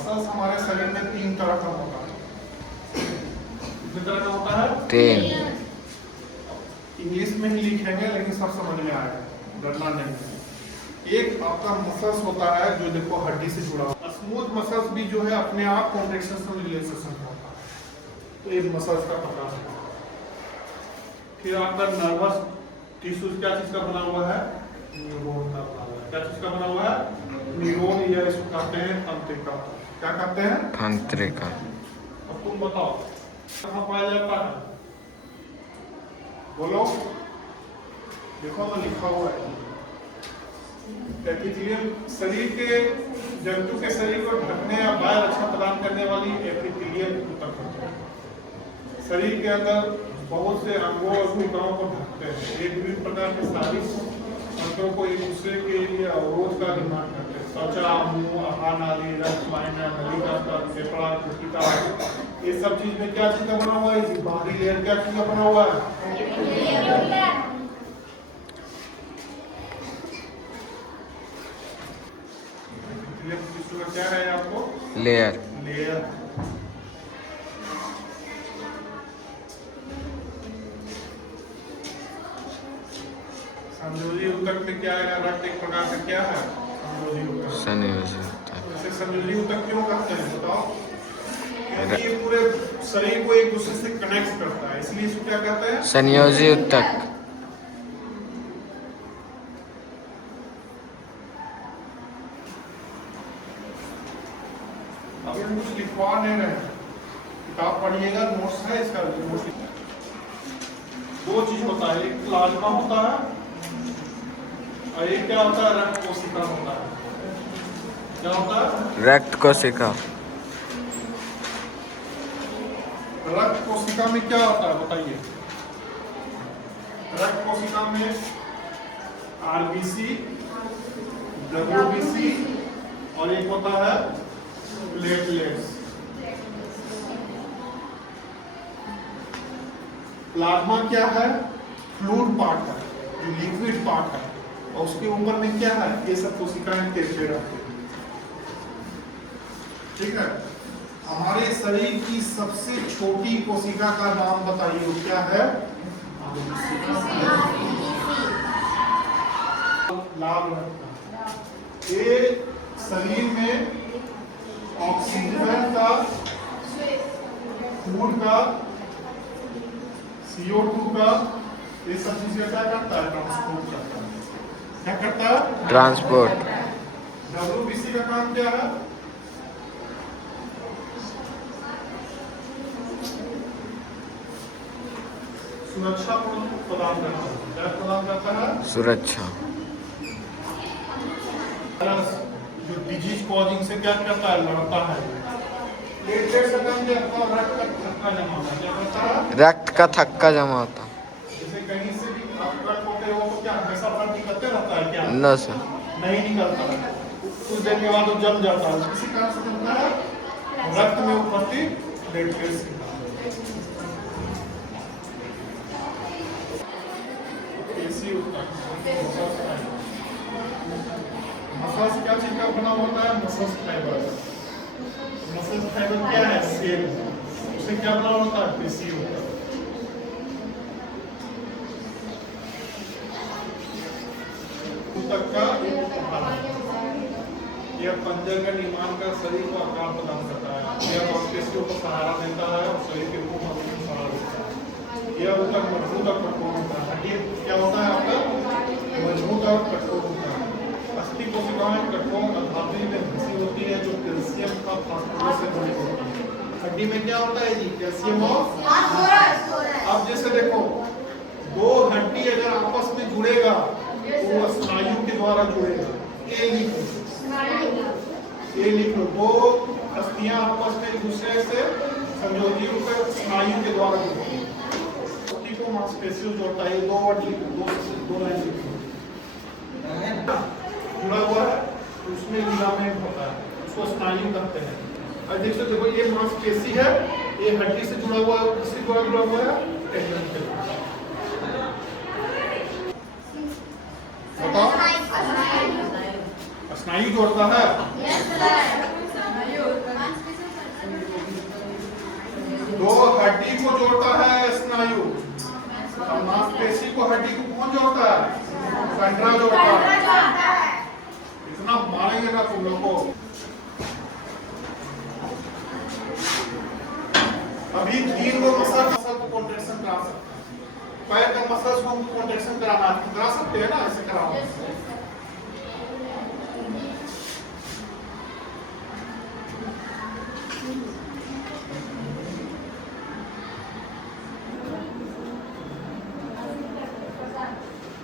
Muscles हमारे शरीर में 3 तरह का होता है। कितने तरह का होता है? 3। इंग्लिश में ही लिखेंगे लेकिन सब समझ में आएगा, डरना नहीं है। एक आपका मसल्स होता है जो देखो हड्डी से जुड़ा हुआ। स्मूथ मसल्स भी जो है अपने आप कॉन्ट्रैक्शन से रिलैक्सेशन होता है, तो एक मसल्स का प्रकार है। फिर आपका नर्वस टिश्यू क्या चीज का बना हुआ है? न्यूरॉन का बना हुआ है। क्या चीज का बना हुआ है? न्यूरॉन, या इसको कहते हैं तंत्रिका। क्या कहते हैं? तंत्रिका। अब तुम बताओ कहाँ पाया जाता है? बोलो, देखो तो लिखा हुआ है। एपिथेलियम शरीर के जंतु के शरीर को ढकने या बाह्य रक्षा प्रदान करने वाली एपिथेलियम ऊतक होती है। शरीर के अंदर बहुत से अंगों और कोशिकाओं को ढकते हैं। ये विभिन्न प्रकार के शारीरिक अंगों को एक दूसरे के लिए अवरोध का निर्माण करते हैं। त्वचा, मुंह, आहार नाली, रक्त वाहिनी, नलिका तंत्र, फेफड़ा, कोशिका, ये सब चीज में क्या चीज का बना हुआ है? बाहरी लेयर क्या चीज का बना हुआ है? क्या है आपको? लेयर। लेयर। संयोजी ऊतक में क्या है? रक्त एक प्रकार का क्या है? संयोजी ऊतक। संयोजी ऊतक। इसे संयोजी ऊतक क्यों कहते हैं बताओ? क्योंकि ये पूरे शरीर को एक दूसरे से कनेक्ट करता है, इसलिए इसको क्या कहते हैं? संयोजी ऊतक। अभी हम कुछ लिखवा नहीं रहे हैं, किताब पढ़िएगा, नोट्स है इसका। दो चीज होता है, एक प्लाज्मा होता है और एक क्या होता है? रक्त कोशिका होता है। क्या होता है? रक्त कोशिका। रक्त कोशिका में क्या होता है बताइए? रक्त कोशिका में आरबीसी, डब्ल्यूबीसी और एक होता है प्लेटलेट्स। प्लाज्मा क्या है? फ्लूइड पार्ट है, जो लिक्विड पार्ट है, और उसके ऊपर में क्या है? ये सब कोशिकाएं तैरते रहते हैं। ठीक है। हमारे शरीर की सबसे छोटी कोशिका का नाम बताइए, वो क्या है? लाल रंग का। ये शरीर में ऑक्सीजन का, खून का, CO2 का, ये सब चीजें क्या करता है? ट्रांसपोर्ट करता है। क्या करता है? ट्रांसपोर्ट। WBC का काम क्या है? सुरक्षा प्रदान करता है। क्या प्रदान करता है? सुरक्षा। जो डिजीज कॉजिंग से क्या करता है? लड़ता है। प्लेटलेट्स का काम क्या करता है? रक्त का थक्का जमा होता है। क्या करता है? रक्त का थक्का जमा होता। जैसे कहीं से भी आप रक्त होते हो तो क्या हमेशा ब्लड निकलते रहता है क्या? न सर। नहीं निकलता है, कुछ देर के बाद वो जम जाता है। किसी कारण से जमता है? रक्त में उपस्थित प्लेटलेट्स के कारण। मसल्स क्या चीज का बना होता है? Muscles fibre. मसल्स फाइबर क्या है? सेल। उससे क्या बना होता है? पेशी होता है। ऊतक का यह पंजर का निर्माण कर शरीर को आकार प्रदान करता है। यह मांसपेशियों को सहारा देता है और शरीर के मुंह में सहारा देता है। यह ऊतक मजबूत और कठोर होता है। हड्डी क्या होता है आपका? मजबूत और कठोर होता है। अस्थि कोशिकाएं कठोर धातु में घसी होती है जो कैल्शियम का फास्फोरस से जुड़ी होती है। हड्डी में क्या होता है जी? कैल्शियम और फास्फोरस। अब जैसे देखो, दो हड्डी अगर आपस में जुड़ेगा तो वो स्नायु के द्वारा जुड़ेगा। ये लिख लो, दो अस्थियां आपस में एक दूसरे से संयोजी रूप से स्नायु के द्वारा जुड़ती है। अस्थि को मांसपेशियों जोड़ता है। दो वर्ड लिख दो लाइन लिख लो। जुड़ा हुआ है तो उसमें लिगामेंट होता है, उसको स्नायु कहते हैं। और देखो ये मांसपेशी है, ये हड्डी से जुड़ा हुआ है, किससे जुड़ा हुआ है? टेंडन से। बताओ, स्नायु जोड़ता है। हड्डी को जोड़ता है स्नायु, और मांसपेशी को हड्डी को कौन जोड़ता है? कंडरा जोड़ता है। इतना मारेंगे ना तुम लोग को। अभी 3 गो मसल को कॉन्ट्रैक्शन करा सकते हैं। पैर का मसल्स को कॉन्ट्रैक्शन करा सकते हैं ना, ऐसे कराओ।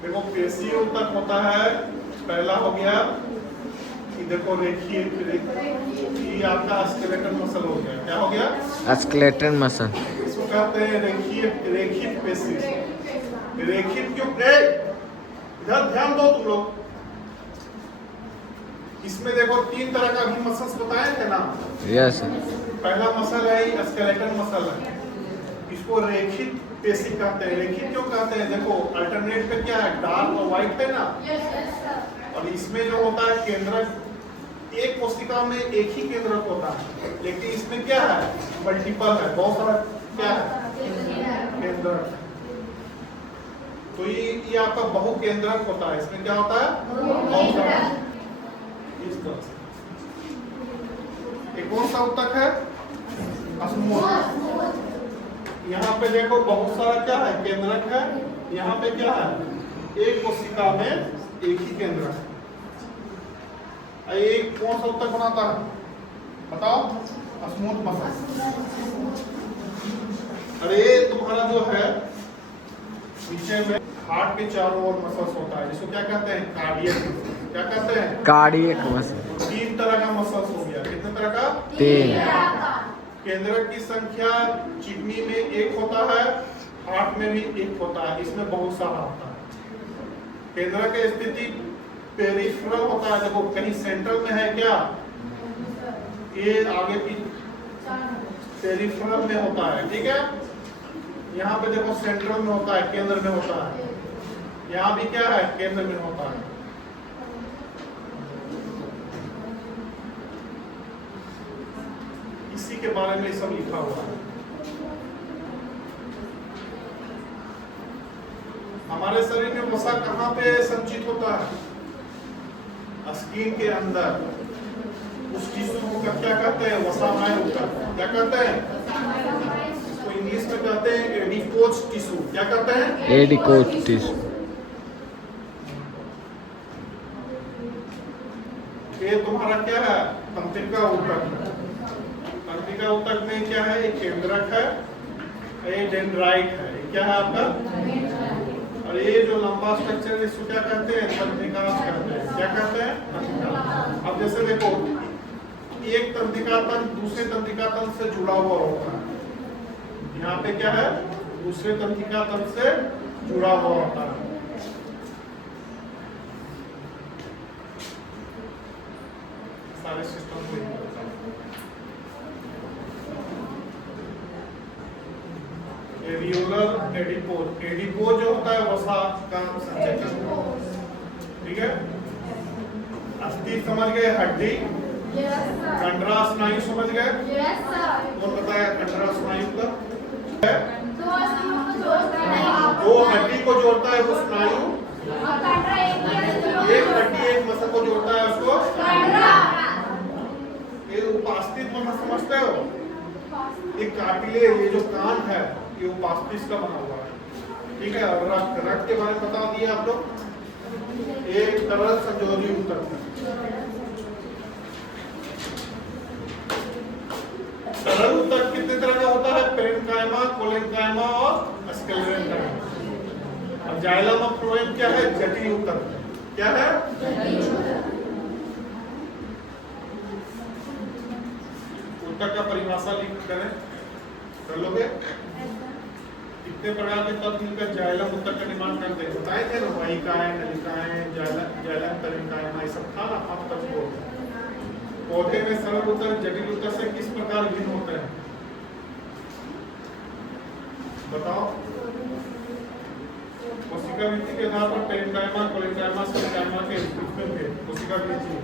देखो पेशी ऊतक होता है, पहला हो गया कि देखो रेखीय, ये आपका स्केलेटल मसल हो गया। क्या हो गया? Skeletal muscle. इसको कहते हैं रेखित पेशी। रेखित क्यों? इधर ध्यान दो तुम लोग। इसमें देखो 3 तरह का भी मसल्स बताए थे ना। यस। पहला मसल है स्केलेटल मसल है, इसको रेखित पेशी कहते हैं। रेखित क्यों कहते हैं? देखो अल्टरनेट पे क्या है, डार्क और व्हाइट है ना। और इसमें जो होता है केंद्रक, एक कोशिका में एक ही केंद्रक होता है, लेकिन इसमें क्या है, मल्टीपल है, बहुत सारा क्या है, केंद्रक। तो ये आपका बहुकेंद्रक होता है। इसमें क्या होता है, बहुत सारा। इस तरह से एक कौन सा ऊतक है, स्मूथ। यहाँ पे देखो बहुत सारा क्या है, केंद्रक है। यहाँ पे क्या है, एक कोशिका में एक ही केंद्रक है। एक कौन सा ऊतक बनाता है, बताओ? Smooth muscle. अरे तुम्हारा जो है नीचे में हार्ट के चारों ओर मसल्स होता है, जिसको क्या कहते हैं, कार्डियक। क्या कहते हैं, कार्डियक मसल। 3 तरह का मसल्स हो गया। कितने तरह का? 3। केंद्रक की संख्या चिकनी में 1 होता है, हार्ट में भी 1 होता है। इसमें बहुत सारा होता है। केंद्रक की स्थिति पेरिफेरल होता है। देखो कहीं सेंट्रल में है क्या, ये आगे की पेरिफेरल में होता है, ठीक है। यहाँ पे देखो सेंट्रल में होता है, केंद्र में होता है। यहाँ भी क्या है, केंद्र में होता है। इसी के बारे में सब लिखा हुआ है। हमारे शरीर में वसा कहाँ पे संचित होता है, स्किन के अंदर। उस टिश्यू को क्या कहते हैं, वसामय ऊतक। क्या कहते हैं, इसको इंग्लिश में कहते हैं एडिपोज टिश्यू। क्या कहते हैं, एडिपोज टिश्यू। ये तुम्हारा क्या है, तंत्रिका ऊतक। तंत्रिका ऊतक में क्या है, एक केंद्रक है, एक डेंड्राइट है। क्या है आपका, और ये जो लंबा स्ट्रक्चर है इसको क्या कहते हैं, तंत्रिका कहते हैं। क्या कहते हैं, तंत्रिका। अब जैसे देखो एक तंत्रिका तंत्र दूसरे तंत्रिका तंत्र से जुड़ा हुआ होता है। यहाँ पे क्या है, दूसरे तंत्रिका तंत्र से जुड़ा हुआ होता है। सारे सिस्टम को एरियोलर एडिपोज। एडिपोज जो होता है वसा का संचय, ठीक है। अस्थि समझ गए, हड्डी। कंडरा स्नायु समझ गए। कौन बताया कंडरा स्नायु का? दो हड्डी को जोड़ता है वो स्नायु, एक हड्डी एक मसल को जोड़ता है उसको। ये उपास्थित मसल समझते हो, ये कार्टिलेज, ये जो कान है ये उपास्थित का बना हुआ है, ठीक है। और रक्त के बारे में बता दिए आप लोग। ये तरल संयोजी ऊतक है। तरल ऊतक कितने तरह का होता है, पेरेन्काइमा, कोलेन्काइमा और स्क्लेरेन्काइमा। अब जाइलम ऑफ फ्लोएम क्या है, जटिल ऊतक। क्या है, ऊतक का परिभाषा लिख करें, कर लोगे। कितने प्रकार के तत्व मिलकर जाइलम ऊतक का निर्माण करते हैं, बताए थे ना, वाहिकाएं, नलिकाएं, जाइलम, पेरेन्काइमा, ये सब था ना 5 तत्व। पौधे में सरल ऊतक जटिल ऊतक से किस प्रकार भिन्न होते हैं, बताओ। कोशिका वृद्धि के आधार पर पेरेन्काइमा, कोलेन्काइमा, स्क्लेरेन्काइमा के कोशिका वृद्धि